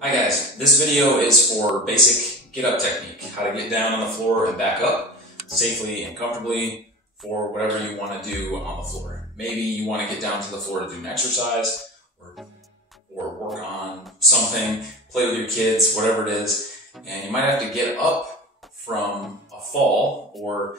Hi guys, this video is for basic get up technique, how to get down on the floor and back up safely and comfortably for whatever you want to do on the floor. Maybe you want to get down to the floor to do an exercise or work on something, play with your kids, whatever it is, and you might have to get up from a fall or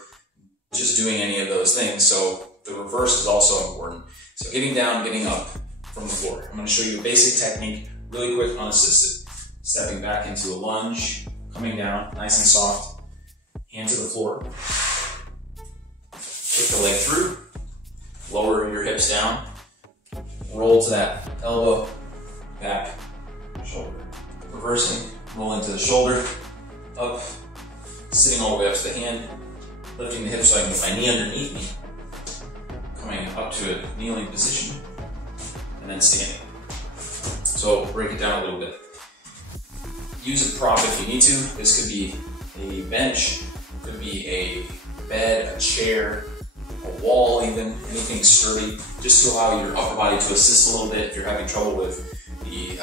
just doing any of those things. So the reverse is also important. So getting down, getting up from the floor. I'm going to show you a basic technique really quick, unassisted. Stepping back into a lunge, coming down, nice and soft, hand to the floor. Kick the leg through, lower your hips down, roll to that elbow, back, shoulder. Reversing, roll into the shoulder, up, sitting all the way up to the hand, lifting the hips so I can get my knee underneath me, coming up to a kneeling position, and then standing. So break it down a little bit. Use a prop if you need to. This could be a bench, could be a bed, a chair, a wall even, anything sturdy, just to allow your upper body to assist a little bit if you're having trouble with the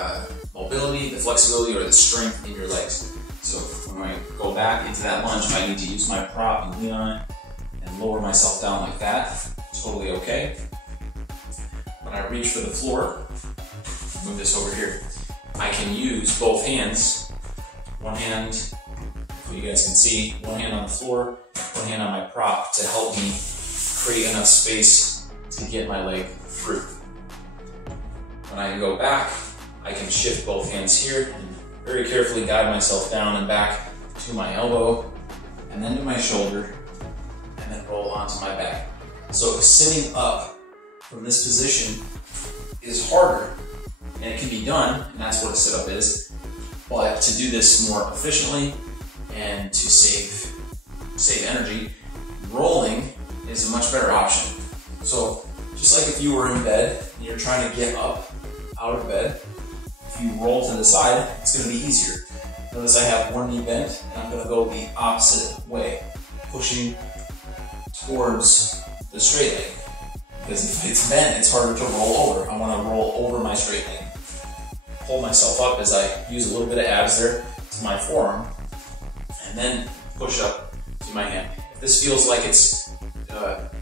mobility, the flexibility, or the strength in your legs. So when I go back into that lunge, I need to use my prop and lean on it and lower myself down like that. Totally okay. When I reach for the floor, move this over here, I can use both hands. One hand, so you guys can see, one hand on the floor, one hand on my prop to help me create enough space to get my leg through. When I go back, I can shift both hands here and very carefully guide myself down and back to my elbow, and then to my shoulder, and then roll onto my back. So sitting up from this position is harder, and it can be done, and that's what a sit-up is. But to do this more efficiently and to save energy, rolling is a much better option. So just like if you were in bed and you're trying to get up out of bed, if you roll to the side, it's going to be easier. Notice I have one knee bent and I'm going to go the opposite way, pushing towards the straight leg. Because if it's bent, it's harder to roll over. I want to roll over my straight leg. Hold myself up as I use a little bit of abs there to my forearm, and then push up to my hand. If this feels like it's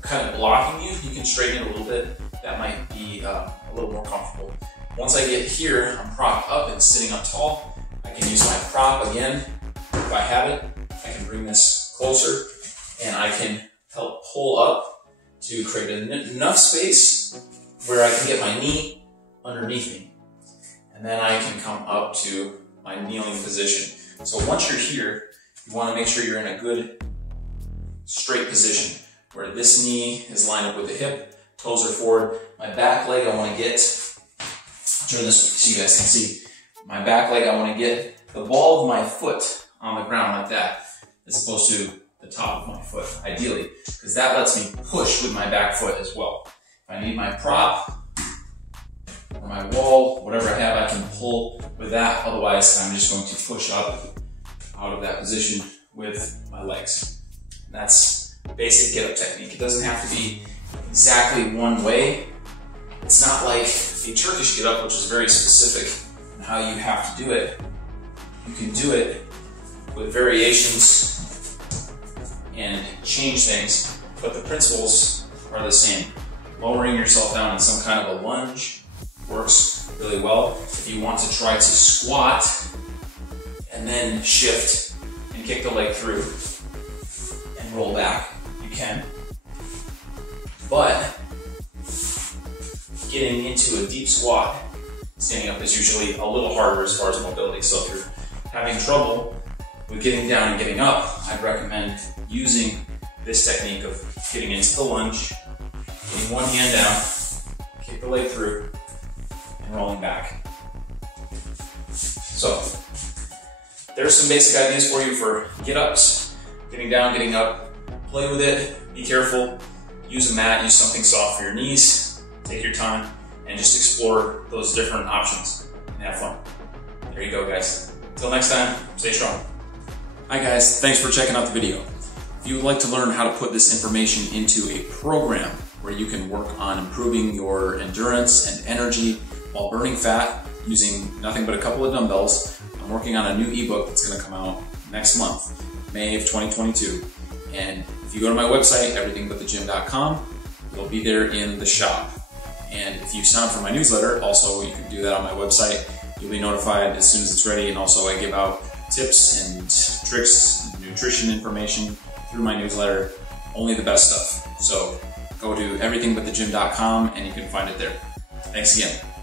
kind of blocking you, you can straighten it a little bit. That might be a little more comfortable. Once I get here, I'm propped up and sitting up tall. I can use my prop again. If I have it, I can bring this closer, and I can help pull up to create enough space where I can get my knee underneath me. And then I can come up to my kneeling position. So once you're here, you want to make sure you're in a good straight position where this knee is lined up with the hip, toes are forward. My back leg, I want to get, turn this so you guys can see, my back leg, I want to get the ball of my foot on the ground like that, as opposed to the top of my foot, ideally, because that lets me push with my back foot as well. If I need my prop, or my wall, whatever I have, I can pull with that. Otherwise, I'm just going to push up out of that position with my legs. And that's basic get-up technique. It doesn't have to be exactly one way. It's not like a Turkish get-up, which is very specific in how you have to do it. You can do it with variations and change things, but the principles are the same. Lowering yourself down in some kind of a lunge works really well. If you want to try to squat and then shift and kick the leg through and roll back, you can. But getting into a deep squat, standing up is usually a little harder as far as mobility. So if you're having trouble with getting down and getting up, I'd recommend using this technique of getting into the lunge, getting one hand down, kick the leg through, and rolling back. So there's some basic ideas for you for get-ups, getting down, getting up. Play with it, be careful, use a mat, use something soft for your knees, take your time, and just explore those different options and have fun. There you go, guys. Until next time, stay strong. Hi guys, thanks for checking out the video. If you would like to learn how to put this information into a program where you can work on improving your endurance and energy while burning fat, using nothing but a couple of dumbbells. I'm working on a new ebook that's going to come out next month, May of 2022. And if you go to my website, everythingbutthegym.com, it'll be there in the shop. And if you sign up for my newsletter, also you can do that on my website. You'll be notified as soon as it's ready, and also I give out tips and tricks, nutrition information through my newsletter, only the best stuff. So go to everythingbutthegym.com and you can find it there. Thanks again.